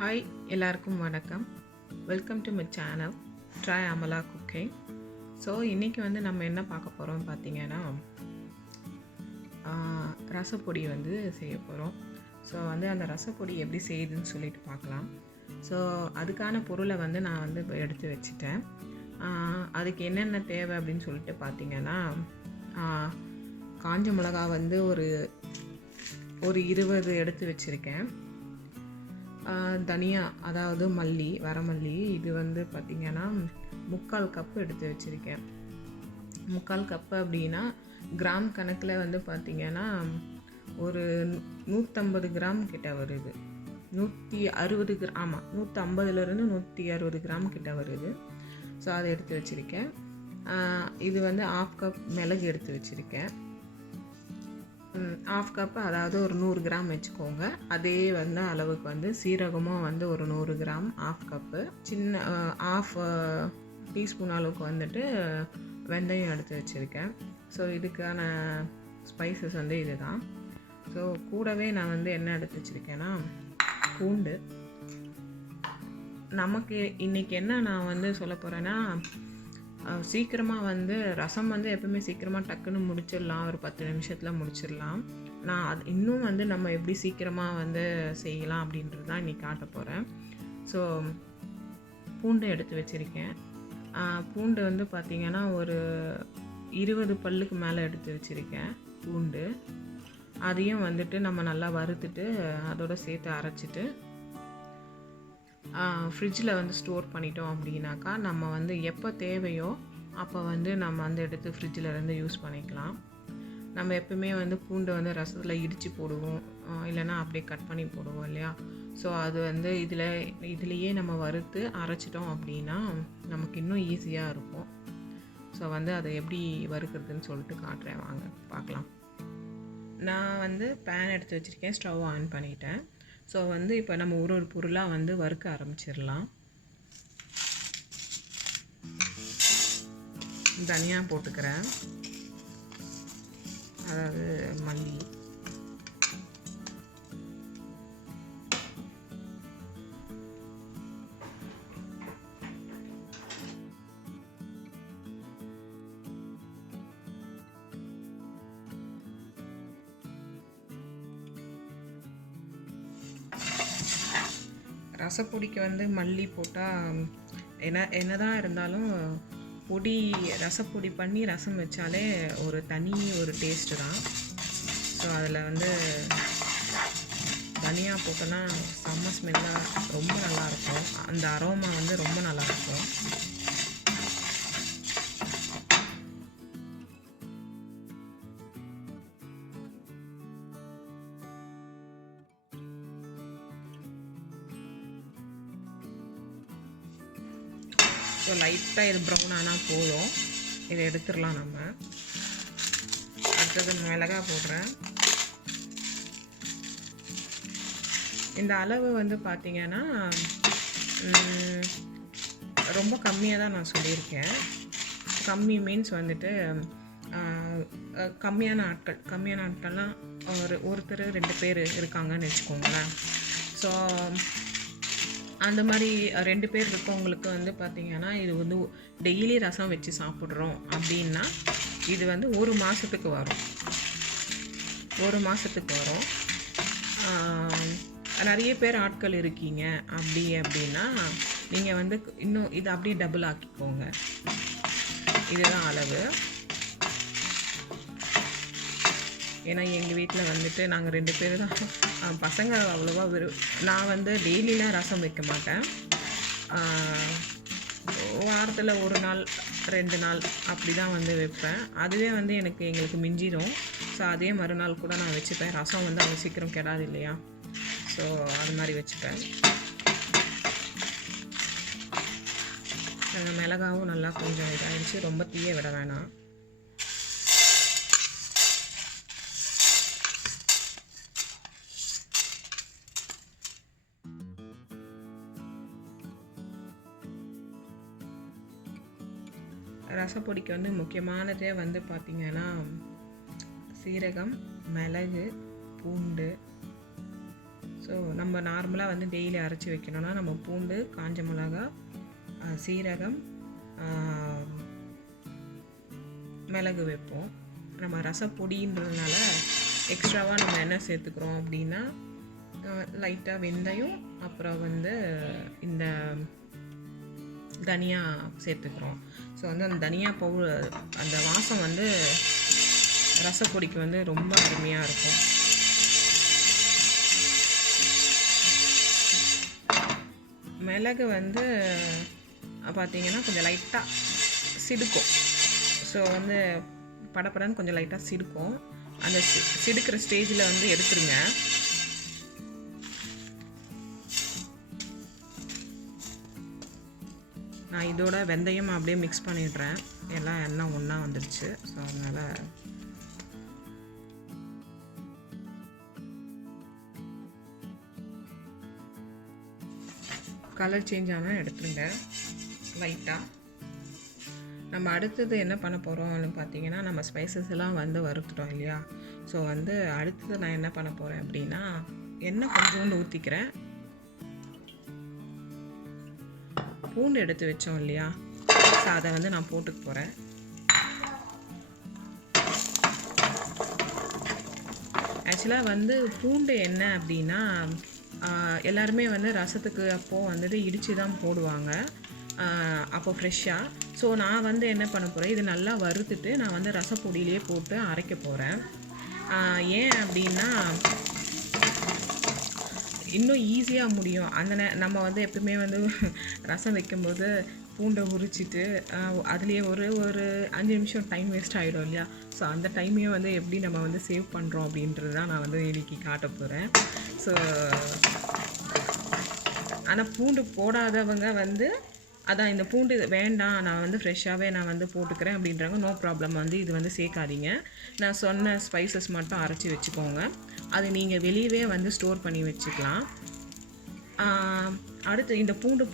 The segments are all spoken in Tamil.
ஹாய், எல்லாருக்கும் வணக்கம். Welcome to my channel try Amala cooking. So இன்றைக்கி நம்ம என்ன பார்க்க போகிறோம் பார்த்தீங்கன்னா, ரசப்பொடி செய்ய போகிறோம். ஸோ அந்த ரசப்பொடி எப்படி செய்யுதுன்னு சொல்லிட்டு பார்க்கலாம். ஸோ அதுக்கான பொருளை நான் எடுத்து வச்சுட்டேன். அதுக்கு என்னென்ன தேவை அப்படின்னு சொல்லிட்டு பார்த்தீங்கன்னா, காஞ்ச மிளகா ஒரு 20 எடுத்து வச்சுருக்கேன். தனியா, அதாவது மல்லி, வரமல்லி, இது பார்த்திங்கன்னா 3/4 கப்பு எடுத்து வச்சுருக்கேன். 3/4 கப்பு அப்படின்னா கிராம் கணக்கில் பார்த்திங்கன்னா ஒரு 150 கிராம் கிட்ட வருது. 160 கிராம், ஆமாம், 150லேருந்து 160 கிராம் கிட்ட வருது. ஸோ அதை எடுத்து வச்சுருக்கேன். இது 1/2 கப் மிளகு எடுத்து வச்சுருக்கேன். 1/2 கப்பு, அதாவது ஒரு 100 கிராம் வச்சுக்கோங்க. அதே அளவுக்கு சீரகமும் ஒரு 100 கிராம், 1/2 கப்பு. சின்ன 1/2 டீஸ்பூன் அளவுக்கு வெந்தயம் எடுத்து வச்சுருக்கேன். ஸோ இதுக்கான ஸ்பைசஸ் இதுதான். ஸோ கூடவே நான் என்ன எடுத்து வச்சுருக்கேன்னா, பூண்டு. நமக்கு இன்றைக்கி என்ன நான் சொல்ல போகிறேன்னா, சீக்கிரமாக ரசம் எப்பவுமே சீக்கிரமாக டக்குன்னு முடிச்சிடலாம், ஒரு 10 நிமிஷத்தில் முடிச்சிடலாம். நான் அது இன்னும் நம்ம எப்படி சீக்கிரமாக செய்யலாம் அப்படின்றது தான் இன்றைக்கி காட்ட போகிறேன். ஸோ பூண்டு எடுத்து வச்சுருக்கேன். பூண்டு பார்த்திங்கன்னா ஒரு 20 பல்லுக்கு மேலே எடுத்து வச்சுருக்கேன் பூண்டு. அதையும் நம்ம நல்லா வறுத்துட்டு அதோடு சேர்த்து அரைச்சிட்டு ஃப்ரிட்ஜில் ஸ்டோர் பண்ணிட்டோம் அப்படின்னாக்கா, நம்ம எப்போ தேவையோ அப்போ நம்ம எடுத்து ஃப்ரிட்ஜில் இருந்து யூஸ் பண்ணிக்கலாம். நம்ம எப்பவுமே பூண்டை ரசத்தில் இடித்து போடுவோம், இல்லைன்னா அப்படியே கட் பண்ணி போடுவோம் இல்லையா. ஸோ அது இதுலேயே நம்ம வறுத்து அரைச்சிட்டோம் அப்படின்னா நமக்கு இன்னும் ஈஸியாக இருக்கும். ஸோ அதை எப்படி வறுக்கிறதுன்னு சொல்லிட்டு காட்டுறேன், வாங்க பார்க்கலாம். நான் பேன் எடுத்து வச்சுருக்கேன், ஸ்டவ் ஆன் பண்ணிட்டேன். ஸோ இப்போ நம்ம ஒரு பொருளாக வறுக்க ஆரம்பிச்சிடலாம். தனியாக போட்டுக்கிறேன், அதாவது மல்லி, ரசப்பொடிக்கு மல்லி போட்டால் என்னதான் இருந்தாலும் பொடி, ரசப்பொடி பண்ணி ரசம் வச்சாலே ஒரு தனி ஒரு டேஸ்ட்டு தான். ஸோ அதில் தனியாக போட்டோன்னா செம்ம ஸ்மெல்லாக ரொம்ப நல்லாயிருக்கும். அந்த அரோமா ரொம்ப நல்லாயிருக்கும். ஸோ லைட்டாக இது ப்ரௌன் ஆனால் போதும், இதை எடுத்துடலாம். நம்ம அடுத்தது மிளகா போடுறேன். இந்த அளவு பார்த்திங்கன்னா ரொம்ப கம்மியாக தான் நான் சொல்லியிருக்கேன். கம்மி மீன்ஸ் கம்மியான ஆட்கள்னால் ஒருத்தர் 2 பேர் இருக்காங்கன்னு வச்சுக்கோங்களேன். ஸோ அந்த மாதிரி 2 பேர் இருக்கவங்களுக்கு பார்த்திங்கன்னா, இது டெய்லி ரசம் வச்சு சாப்பிட்றோம் அப்படின்னா இது 1 மாதத்துக்கு வரும். 1 மாதத்துக்கு வரும். நிறைய பேர் ஆட்கள் இருக்கீங்க அப்படின்னா நீங்கள் இன்னும் இது அப்படியே டபுள் ஆக்கிக்கோங்க. இதுதான் அளவு. ஏன்னா எங்கள் வீட்டில் நாங்கள் 2 பேர் தான். பசங்க அவ்வளோவா நான் டெய்லிலாம் ரசம் வைக்க மாட்டேன். வாரத்தில் 1 நாள் 2 நாள் அப்படி தான் வைப்பேன். அதுவே எங்களுக்கு மிஞ்சிடும். ஸோ அதே மறுநாள் கூட நான் வச்சுப்பேன். ரசம் அவ்வளோ சீக்கிரம் கெடாது இல்லையா. ஸோ அது மாதிரி வச்சுப்பேன். மிளகாவும் நல்லா கொஞ்சம் இதாகிடுச்சு, ரொம்ப தீய விட வேணாம். ரசப்பொடிக்கு முக்கியமானதே பார்த்திங்கன்னா சீரகம், மிளகு, பூண்டு, ஸோ நம்ம நார்மலாக வந்து டெய்லி அரைச்சி வைக்கணும்னா நம்ம பூண்டு, காஞ்ச மிளகா, சீரகம், மிளகு வைப்போம். நம்ம ரசப்பொடின்றதுனால எக்ஸ்ட்ராவாக நம்ம என்ன சேர்த்துக்கிறோம் அப்படின்னா லைட்டாக வெந்தயம், அப்புறம் வந்து இந்த தனியா சேர்த்துக்கிறோம். ஸோ வந்து அந்த தனியா பவுடர் அந்த வாசம் வந்து ரசப்பொடிக்கு வந்து ரொம்ப அருமையாக இருக்கும். மிளகு வந்து பார்த்திங்கன்னா கொஞ்சம் லைட்டாக சிடுக்கும். ஸோ வந்து படப்படன்னு கொஞ்சம் லைட்டாக சிடுக்கும். அந்த சிடுக்கிற ஸ்டேஜில் வந்து எடுத்துருங்க. நான் இதோட வெந்தயம் அப்படியே மிக்ஸ் பண்ணிடுறேன். எல்லாம் எண்ணெய் ஒன்றா வந்துடுச்சு. ஸோ அதனால் கலர் சேஞ்ச் ஆனால் எடுத்துருங்க லைட்டாக. நம்ம அடுத்தது என்ன பண்ண போகிறோம்னு பார்த்தீங்கன்னா, நம்ம ஸ்பைசஸ் எல்லாம் வந்து வறுத்துட்டோம் இல்லையா? ஸோ வந்து அடுத்தது நான் என்ன பண்ண போகிறேன் அப்படின்னா, எண்ணெய் கொஞ்சோண்டு ஊற்றிக்கிறேன். பூண்டு எடுத்து வச்சோம் இல்லையா? ஸோ அதை வந்து நான் போட்டுக்க போகிறேன். ஆக்சுவலாக வந்து பூண்டு என்ன அப்படின்னா, எல்லாருமே வந்து ரசத்துக்கு அப்போது வந்துட்டு இடித்து தான் போடுவாங்க, அப்போ ஃப்ரெஷ்ஷாக. ஸோ நான் வந்து என்ன பண்ண போகிறேன், இது நல்லா வறுத்துட்டு நான் வந்து ரசப்பொடியிலே போட்டு அரைக்க போகிறேன். ஏன் அப்படின்னா இன்னும் ஈஸியாக முடியும். அந்த நம்ம வந்து எப்பவுமே வந்து ரசம் வைக்கும்போது பூண்டை உரிச்சிட்டு அதுலேயே ஒரு 5 நிமிஷம் டைம் வேஸ்ட் ஆகிடும் இல்லையா? ஸோ அந்த டைமையும் வந்து எப்படி நம்ம வந்து சேவ் பண்ணுறோம் அப்படின்றது தான் நான் வந்து இன்றைக்கி காட்ட போகிறேன். ஸோ ஆனால் பூண்டு போடாதவங்க வந்து அதான் இந்த பூண்டு வேண்டாம், நான் வந்து ஃப்ரெஷ்ஷாகவே நான் வந்து போட்டுக்கிறேன் அப்படின்றவங்க நோ ப்ராப்ளம், வந்து இது வந்து சேர்க்காதீங்க. நான் சொன்ன ஸ்பைசஸ் மட்டும் அரைச்சி வச்சுக்கோங்க. அது நீங்கள் வெளியவே வந்து ஸ்டோர் பண்ணி வச்சுக்கலாம். அடுத்து இந்த பூண்டு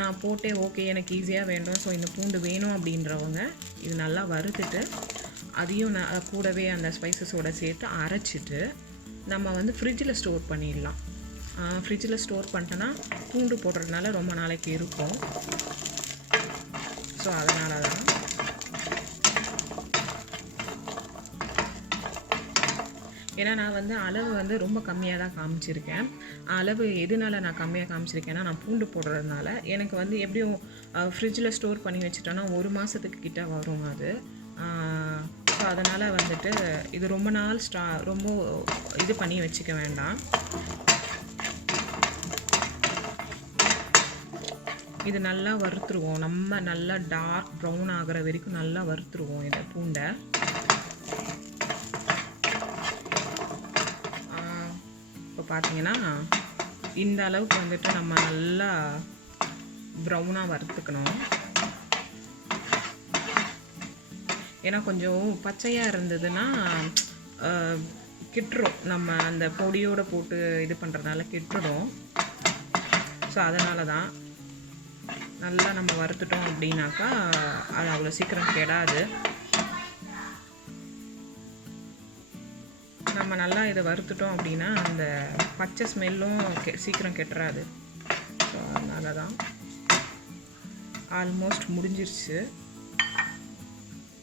நான் போட்டே ஓகே எனக்கு ஈஸியாக வேண்டும், ஸோ இந்த பூண்டு வேணும் அப்படின்றவங்க இது நல்லா வறுத்துட்டு அதையும் நான் கூடவே அந்த ஸ்பைசஸோடு சேர்த்து அரைச்சிட்டு நம்ம வந்து ஃப்ரிட்ஜில் ஸ்டோர் பண்ணிடலாம். ஃப்ரிட்ஜில் ஸ்டோர் பண்ணிட்டோன்னா பூண்டு போடுறதுனால ரொம்ப நாளைக்கு இருக்கும். ஸோ அதனால தான் ஏன்னா நான் வந்து அளவு வந்து ரொம்ப கம்மியாக தான் காமிச்சிருக்கேன். அளவு எதனால நான் கம்மியாக காமிச்சிருக்கேன்னா, நான் பூண்டு போடுறதுனால எனக்கு வந்து எப்படியும் ஃப்ரிட்ஜில் ஸ்டோர் பண்ணி வச்சுட்டோன்னா 1 மாதத்துக்கு கிட்ட வரும் அது. ஸோ அதனால் வந்துட்டு இது ரொம்ப நாள் ரொம்ப இது பண்ணி வச்சுக்க வேண்டாம். இது நல்லா வறுத்துருவோம். நம்ம நல்லா டார்க் ப்ரௌன் ஆகிற வரைக்கும் நல்லா வறுத்துருவோம் இதை பூண்டை. இப்போ பார்த்தீங்கன்னா இந்த அளவுக்கு வந்துட்டு நம்ம நல்லா ப்ரௌனாக வறுத்துக்கணும். ஏன்னா கொஞ்சம் பச்சையாக இருந்ததுன்னா கெட்டுரும், நம்ம அந்த பொடியோடு போட்டு இது பண்ணுறதுனால கெட்டுடும். ஸோ அதனால தான் நல்லா நம்ம வறுத்துட்டோம் அப்படின்னாக்கா அது அவ்வளோ சீக்கிரம் கெடாது. நம்ம நல்லா இதை வறுத்துட்டோம் அப்படின்னா அந்த பச்சை ஸ்மெல்லும் சீக்கிரம் கெட்டுறாது. ஸோ அதனால தான் ஆல்மோஸ்ட் முடிஞ்சிருச்சு.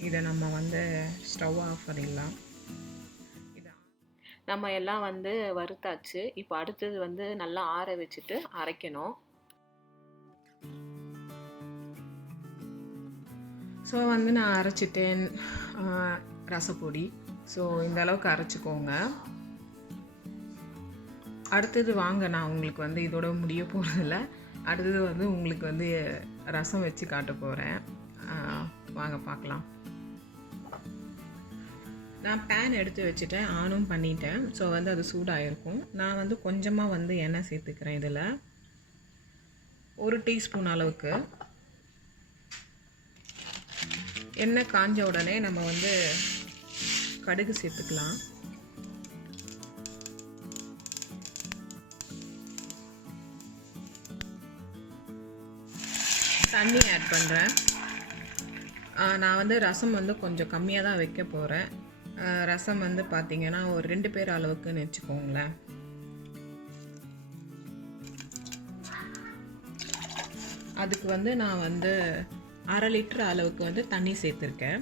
இதை நம்ம வந்து ஸ்டவ் ஆஃப் பண்ணிடலாம். நம்ம எல்லாம் வந்து வறுத்தாச்சு. இப்போ அடுத்தது வந்து நல்லா ஆற வச்சுட்டு அரைக்கணும். ஸோ வந்து நான் அரைச்சிட்டேன் ரசப்பொடி. ஸோ இந்த அளவுக்கு அரைச்சிக்கோங்க. அடுத்தது வாங்க, நான் உங்களுக்கு வந்து இதோட முடிய போகிறதில்ல. அடுத்தது வந்து உங்களுக்கு வந்து ரசம் வச்சு காட்ட போகிறேன். வாங்க பார்க்கலாம். நான் பேன் எடுத்து வச்சுட்டேன், ஆனும் பண்ணிட்டேன். ஸோ வந்து அது சூடாகிருக்கும். நான் வந்து கொஞ்சமாக வந்து எண்ணெய் சேர்த்துக்கிறேன். இதில் 1 டீஸ்பூன் அளவுக்கு எண்ணெய் காஞ்ச உடனே நம்ம வந்து கடுகு சேர்த்துக்கலாம். தண்ணி ஆட் பண்ணுறேன். நான் வந்து ரசம் வந்து கொஞ்சம் கம்மியாக தான் வைக்க போகிறேன். ரசம் வந்து பார்த்திங்கன்னா ஒரு 2 பேர் அளவுக்குன்னு வச்சுக்கோங்களேன். அதுக்கு வந்து நான் வந்து 1/2 லிட்டர் அளவுக்கு வந்து தண்ணி சேர்த்துருக்கேன்.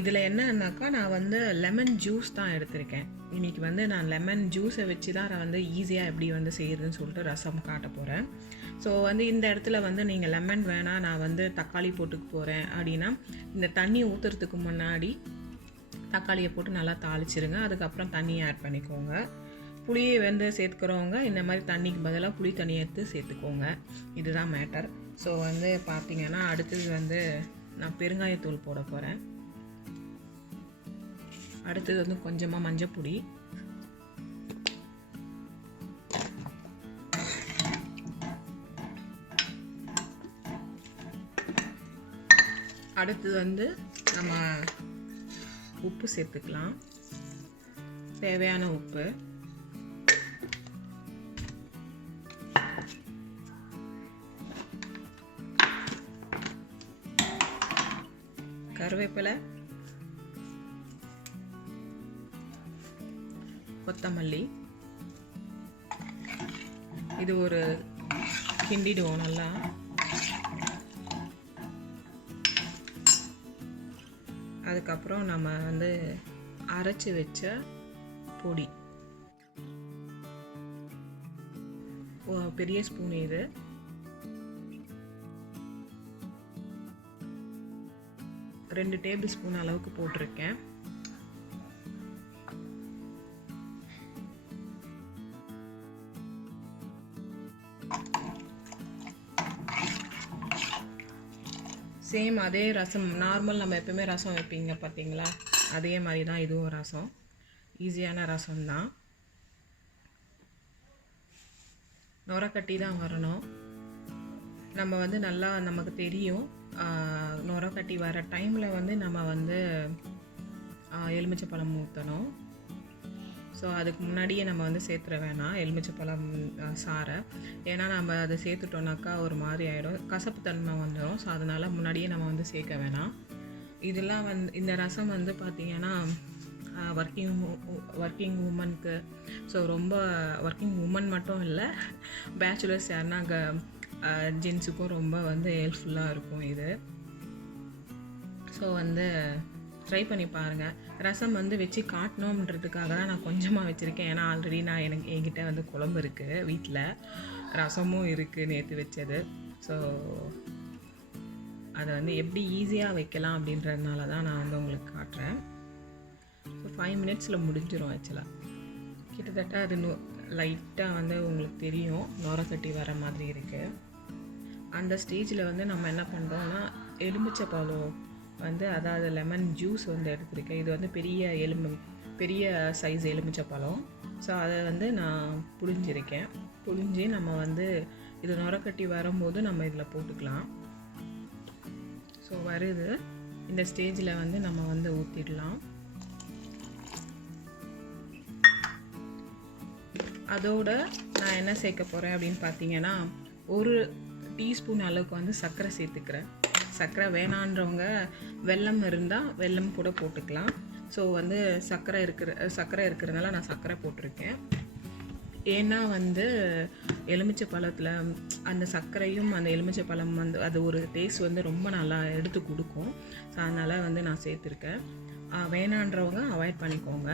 இதில் என்னன்னாக்கா நான் வந்து லெமன் ஜூஸ் தான் எடுத்திருக்கேன். இன்றைக்கி வந்து நான் லெமன் ஜூஸை வச்சு தான் நான் வந்து ஈஸியாக எப்படி வந்து செய்கிறதுன்னு சொல்லிட்டு ரசம் காட்ட போகிறேன். ஸோ வந்து இந்த இடத்துல வந்து நீங்கள் லெமன் வேணாம், நான் வந்து தக்காளி போட்டுக்க போகிறேன் அப்படின்னா, இந்த தண்ணி ஊற்றுறதுக்கு முன்னாடி தக்காளியை போட்டு நல்லா தாளிச்சிருங்க. அதுக்கப்புறம் தண்ணியை ஆட் பண்ணிக்கோங்க. புளியை வந்து சேர்த்துக்கிறவங்க இந்த மாதிரி தண்ணிக்கு பதிலாக புளி தண்ணி எடுத்து சேர்த்துக்கோங்க. இதுதான் மேட்டர். ஸோ வந்து பார்த்திங்கன்னா அடுத்தது வந்து நான் பெருங்காயத்தூள் போட போகிறேன். அடுத்தது வந்து கொஞ்சமாக மஞ்சப்பொடி, அடுத்தது வந்து நம்ம உப்பு சேர்த்துக்கலாம், தேவையான உப்பு. கருவேப்பிலை, கொத்தமல்லி. இது ஒரு கிண்டிடுவோம் நல்லா. அதுக்கப்புறம் நம்ம வந்து அரைச்சி வச்ச பொடி, பெரிய ஸ்பூன் இது. ரெண்டு டேபிள் ஸ்பூன் அளவுக்கு போட்டிருக்கேன். சேம் அதே ரசம், நார்மல் நம்ம எப்பவுமே ரசம் வைப்பீங்க பார்த்தீங்களா, அதே மாதிரி தான் இதுவும் ரசம். ஈஸியான ரசம் தான். நுரக்கட்டி தான் வரணும். நம்ம வந்து நல்லா நமக்கு தெரியும் நுரக்கட்டி வர டைமில் வந்து நம்ம வந்து எலுமிச்சை பழம் ஊற்றணும். ஸோ அதுக்கு முன்னாடியே நம்ம வந்து சேர்த்துற வேணாம் எலுமிச்சை பழம் சாறை. ஏன்னா நம்ம அதை சேர்த்துட்டோம்னாக்கா ஒரு மாதிரி ஆகிடும், கசப்பு தன்மை வந்துடும். ஸோ அதனால் முன்னாடியே நம்ம வந்து சேர்க்க வேணாம். இதெல்லாம் வந்து இந்த ரசம் வந்து பார்த்திங்கன்னா ஒர்க்கிங் உமனுக்கு, ஸோ ரொம்ப ஒர்க்கிங் உமன் மட்டும் இல்லை, பேச்சுலர்ஸ் யாருன்னா ஜென்ஸுக்கும் ரொம்ப வந்து ஹெல்ப்ஃபுல்லாக இருக்கும் இது. ஸோ வந்து ட்ரை பண்ணி பாருங்கள். ரசம் வந்து வச்சு காட்டணுன்றதுக்காக தான் நான் கொஞ்சமாக வச்சுருக்கேன். ஏன்னா ஆல்ரெடி என்கிட்ட வந்து குழம்பு இருக்குது, வீட்டில் ரசமும் இருக்குது நேற்று வச்சது. ஸோ அதை வந்து எப்படி ஈஸியாக வைக்கலாம் அப்படின்றதுனால தான் நான் வந்து உங்களுக்கு காட்டுறேன். ஸோ 5 மினிட்ஸில் முடிஞ்சிடும். ஆக்சுவலாக கிட்டத்தட்ட அது லைட்டாக வந்து உங்களுக்கு தெரியும் நுரக்கட்டி வர மாதிரி இருக்குது. அந்த ஸ்டேஜில் வந்து நம்ம என்ன பண்ணுறோன்னா எலுமிச்சை பழம் வந்து, அதாவது லெமன் ஜூஸ் வந்து எடுத்துருக்கேன். இது வந்து பெரிய சைஸ் எலுமிச்சை பழம். ஸோ அதை வந்து நான் புழிஞ்சு நம்ம வந்து இது நுரக்கட்டி வரும்போது நம்ம இதில் போட்டுக்கலாம். ஸோ வருது, இந்த ஸ்டேஜில் வந்து நம்ம வந்து ஊற்றிடலாம். அதோட நான் என்ன சேர்க்க போகிறேன் அப்படின்னு பார்த்தீங்கன்னா, 1 டீஸ்பூன் அளவுக்கு வந்து சர்க்கரை சேர்த்துக்கிறேன். சர்க்கரை வேணான்றவங்க வெல்லம் இருந்தால் வெல்லம் கூட போட்டுக்கலாம். ஸோ வந்து சர்க்கரை இருக்கிறதுனால நான் சர்க்கரை போட்டிருக்கேன். ஏன்னா வந்து எலுமிச்சை பழத்தில் அந்த சர்க்கரையும் அந்த எலுமிச்சை பழம் வந்து அது ஒரு டேஸ்ட் வந்து ரொம்ப நல்லா எடுத்து கொடுக்கும். ஸோ அதனால் வந்து நான் சேர்த்துருக்கேன். வேணான்றவங்க அவாய்ட் பண்ணிக்கோங்க.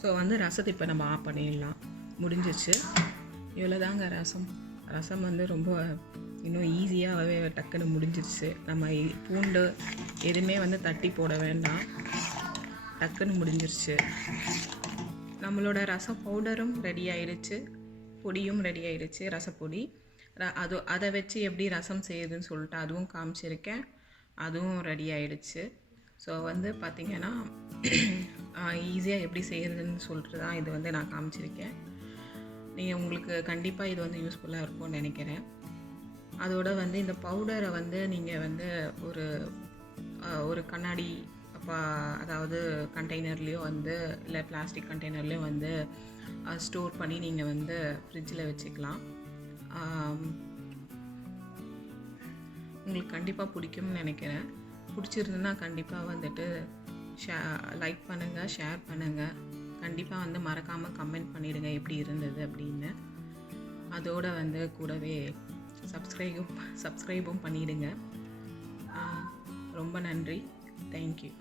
ஸோ வந்து ரசத்தை இப்போ நம்ம ஆஃப் பண்ணிடலாம். முடிஞ்சிச்சு. இவ்வளோதாங்க ரசம் வந்து ரொம்ப இன்னும் ஈஸியாகவே டக்குன்னு முடிஞ்சிருச்சு. நம்ம பூண்டு எதுவுமே வந்து தட்டி போட வேண்டாம், டக்குன்னு முடிஞ்சிருச்சு. நம்மளோட ரசம் பவுடரும் ரெடி ஆயிடுச்சு, பொடியும் ரெடி ஆயிடுச்சு, ரசப்பொடி. அதை வச்சு எப்படி ரசம் செய்யுதுன்னு சொல்லிட்டு அதுவும் காமிச்சிருக்கேன், அதுவும் ரெடி ஆயிடுச்சு. ஸோ வந்து பார்த்திங்கன்னா ஈஸியாக எப்படி செய்கிறதுன்னு சொல்லிட்டு தான் இது வந்து நான் காமிச்சிருக்கேன். உங்களுக்கு கண்டிப்பாக இது வந்து யூஸ்ஃபுல்லாக இருக்கும்னு நினைக்கிறேன். அதோட வந்து இந்த பவுடரை வந்து நீங்கள் வந்து ஒரு கண்ணாடி அதாவது கண்டெய்னர்லேயோ வந்து இல்லை பிளாஸ்டிக் கண்டெய்னர்லேயோ வந்து ஸ்டோர் பண்ணி நீங்கள் வந்து ஃப்ரிட்ஜில் வச்சுக்கலாம். உங்களுக்கு கண்டிப்பாக பிடிக்கும்னு நினைக்கிறேன். பிடிச்சிருந்துன்னா கண்டிப்பாக வந்துட்டு லைக் பண்ணுங்கள், ஷேர் பண்ணுங்கள். கண்டிப்பாக வந்து மறக்காமல் கமெண்ட் பண்ணிடுங்க எப்படி இருந்தது அப்படின்னு. அதோடு வந்து கூடவே சப்ஸ்கிரைபும் பண்ணிவிடுங்க. ரொம்ப நன்றி. தேங்க்யூ.